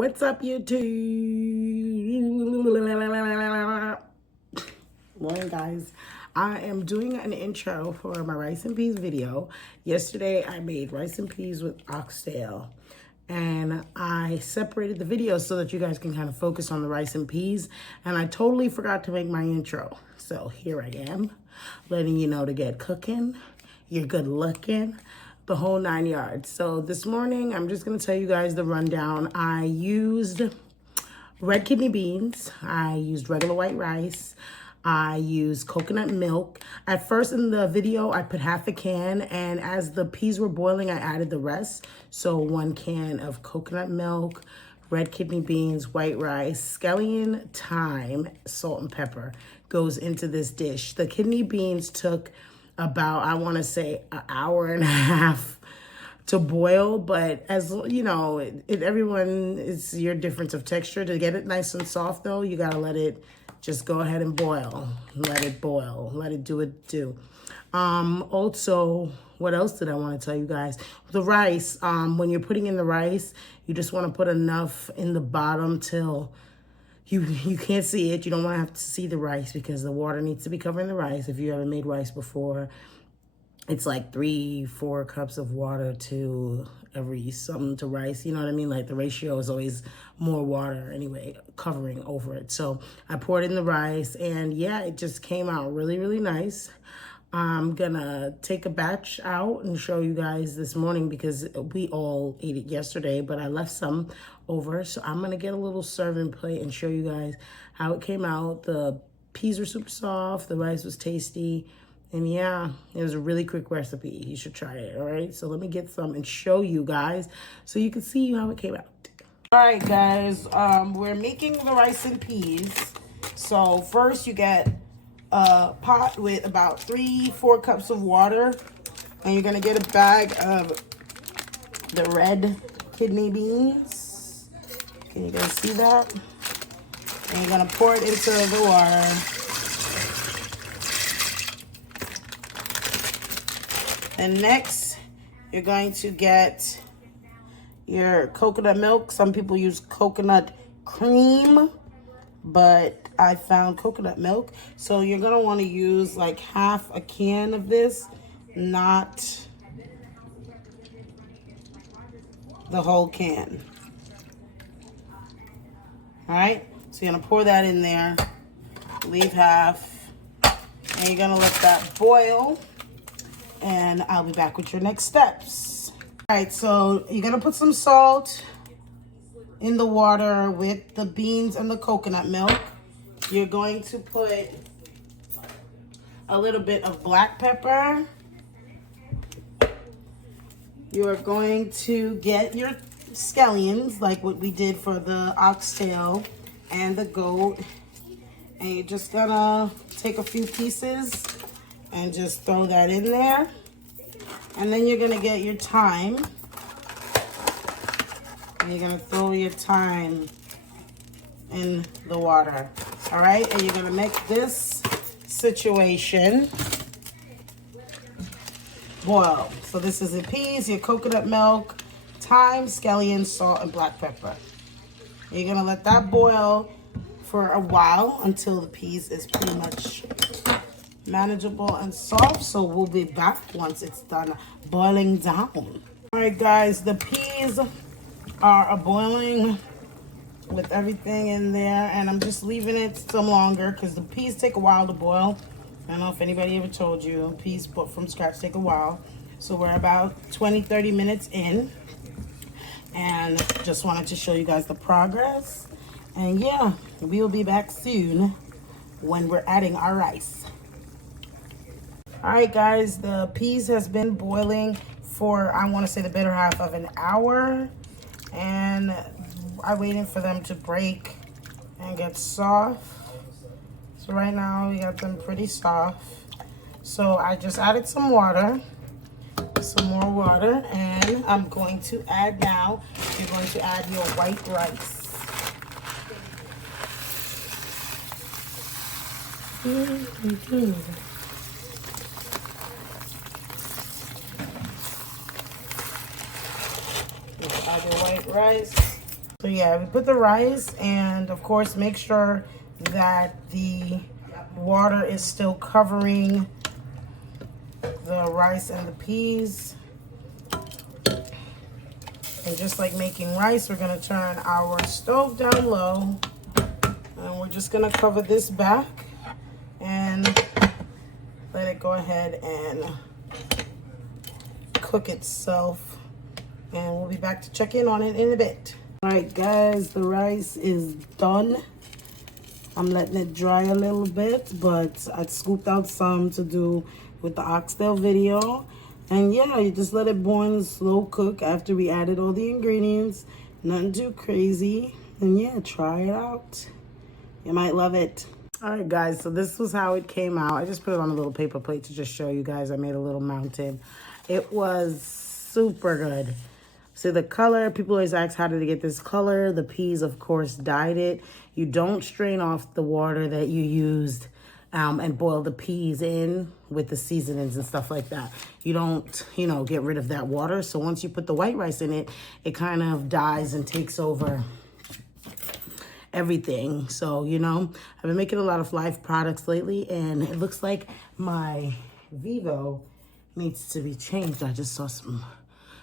What's up, YouTube? Morning, guys. I am doing an intro for my rice and peas video. Yesterday, I made rice and peas with oxtail. And I separated the video so that you guys can kind of focus on the rice and peas. And I totally forgot to make my intro. So here I am, letting you know to get cooking. You're good looking. The whole 9 yards. So this morning, I'm just going to tell you guys the rundown. I used red kidney beans. I used regular white rice. I used coconut milk. At first in the video, I put half a can, and as the peas were boiling, I added the rest. So 1 can of coconut milk, red kidney beans, white rice, scallion, thyme, salt, and pepper goes into this dish. The kidney beans took about, I want to say, an hour and a half to boil, but as you know, everyone, it's your difference of texture. To get it nice and soft though, you gotta let it just go ahead and boil. Let it boil, let it do it do. Also, what else did I want to tell you guys? The rice, when you're putting in the rice, you just want to put enough in the bottom till you can't see it. You don't want to have to see the rice because the water needs to be covering the rice. If you haven't made rice before, it's like 3-4 cups of water to every something to rice. You know what I mean? Like the ratio is always more water anyway, covering over it. So I poured in the rice and yeah, it just came out really, really nice. I'm gonna take a batch out and show you guys this morning because we all ate it yesterday, but I left some over. So I'm gonna get a little serving plate and show you guys how it came out. The peas were super soft, the rice was tasty, and yeah, it was a really quick recipe. You should try it, all right? So let me get some and show you guys so you can see how it came out. All right, guys, we're making the rice and peas. So first you get a pot with about 3-4 cups of water, and you're gonna get a bag of the red kidney beans. Can you guys see that? And you're gonna pour it into the water. And next, you're going to get your coconut milk. Some people use coconut cream, but I found coconut milk. So you're gonna wanna use like half a can of this, not the whole can. All right, so you're gonna pour that in there, leave half, and you're gonna let that boil, and I'll be back with your next steps. All right, so you're gonna put some salt in the water with the beans and the coconut milk. You're going to put a little bit of black pepper. You're going to get your scallions, like what we did for the oxtail and the goat. And you're just gonna take a few pieces and just throw that in there. And then you're gonna get your thyme. And you're gonna throw your thyme in the water. All right, and you're gonna make this situation boil. So this is the peas, your coconut milk, thyme, scallion, salt, and black pepper. You're gonna let that boil for a while until the peas is pretty much manageable and soft. So we'll be back once it's done boiling down. All right, guys, the peas are boiling with everything in there, and I'm just leaving it some longer because the peas take a while to boil. I don't know if anybody ever told you, peas from scratch take a while. So we're about 20-30 minutes in, and just wanted to show you guys the progress. And yeah, we'll be back soon when we're adding our rice. All right, guys, the peas has been boiling for, I want to say, the better half of an hour, and I'm waiting for them to break and get soft. So right now we got them pretty soft. So I just added some water, some more water, and I'm going to add now, you're going to add your white rice. Just add your white rice. So yeah, we put the rice, and of course make sure that the water is still covering the rice and the peas. And just like making rice, we're gonna turn our stove down low, and we're just gonna cover this back and let it go ahead and cook itself. And we'll be back to check in on it in a bit. All right, guys, the rice is done. I'm letting it dry a little bit, but I scooped out some to do with the oxtail video. And yeah, you just let it boil, slow cook after we added all the ingredients. Nothing too crazy. And yeah, try it out. You might love it. All right, guys, so this was how it came out. I just put it on a little paper plate to just show you guys. I made a little mountain. It was super good. See the color, people always ask how did it get this color. The peas, of course, dyed it. You don't strain off the water that you used and boil the peas in with the seasonings and stuff like that. You don't, you know, get rid of that water. So once you put the white rice in it, it kind of dies and takes over everything. So, you know, I've been making a lot of live products lately, and it looks like my Vivo needs to be changed. I just saw some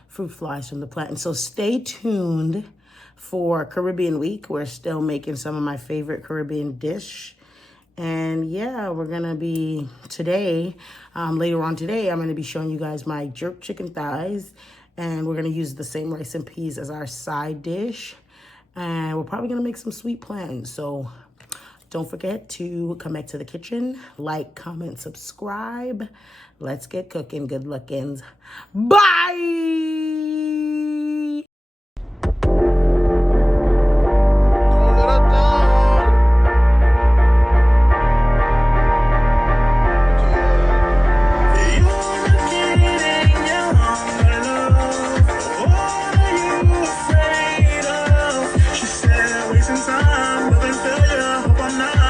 fruit flies from the plant. And so stay tuned for Caribbean week. We're still making some of my favorite Caribbean dish. And yeah, we're gonna be today, later on today, I'm gonna be showing you guys my jerk chicken thighs, and we're gonna use the same rice and peas as our side dish. And we're probably gonna make some sweet plantains. So don't forget to come back to the kitchen, like, comment, subscribe. Let's get cooking, good lookings. Bye!